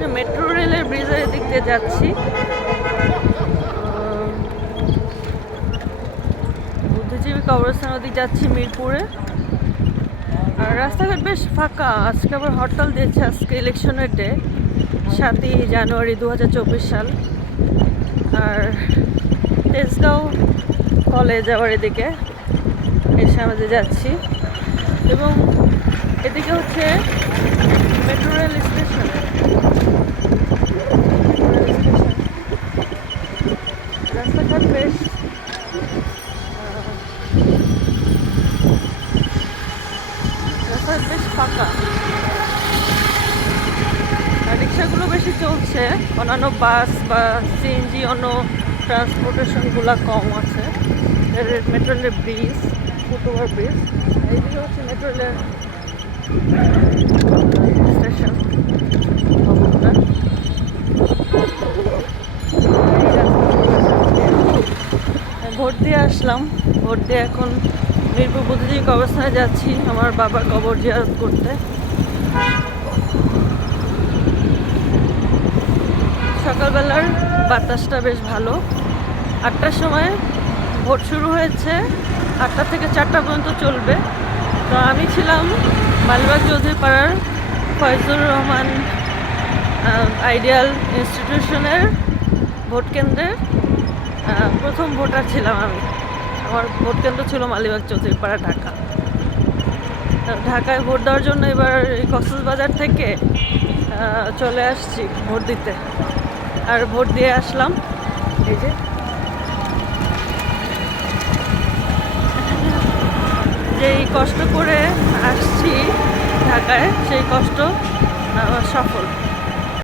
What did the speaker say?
যে মেট্রো রেলের ব্রিজের দিক দিয়ে যাচ্ছি। বুদ্ধিজীবী কবরস্থান ওদিক যাচ্ছি মিরপুরে। আর রাস্তাঘাট বেশ ফাঁকা। আজকে আবার হরতাল দিয়েছে আজকে ইলেকশনের ডে, সাতই জানুয়ারি দু হাজার চব্বিশ সাল। আর তেজগাঁও কলেজ আবার এদিকে এসে আমাদের যাচ্ছি। এবং এদিকে হচ্ছে মেট্রো রেল স্টেশন রাস্তাঘাট বেশ আহ, রাস্তাঘাট বেশ ফাঁকা। রিক্সাগুলো বেশি চলছে। অন্যান্য বাস বা সিএনজি অন্য ট্রান্সপোর্টেশনগুলো কম আছে। মেট্রো রেলের ব্রিজ ফুটওভার ব্রিজ এইদিকে হচ্ছে মেট্রো রেলের স্টেশন ভোট দিয়ে আসলাম। ভোট দিয়ে এখন মিরপুর বুদ্ধিজীবী কবরস্থানে যাচ্ছি আমার বাবার কবর জিয়ারত করতে। সকালবেলার বাতাসটা বেশ ভালো। আটটার সময় ভোট শুরু হয়েছে। আটটা থেকে চারটা পর্যন্ত চলবে। তো আমি ছিলাম মালিবাগ চৌধুরী পাড়ার ফয়জুর রহমান আইডিয়াল ইনস্টিটিউশনের ভোট কেন্দ্রের প্রথম ভোটার ছিলাম আমি। আমার ভোট কেন্দ্র ছিল মালিবাগ চৌধুরী পাড়া ঢাকা ঢাকায় ভোট দেওয়ার জন্য এবার কক্সবাজার থেকে চলে আসছি ভোট দিতে। আর ভোট দিয়ে আসলাম, এই যে। যেই কষ্ট করে আসছি ঢাকায়, সেই কষ্ট সফল।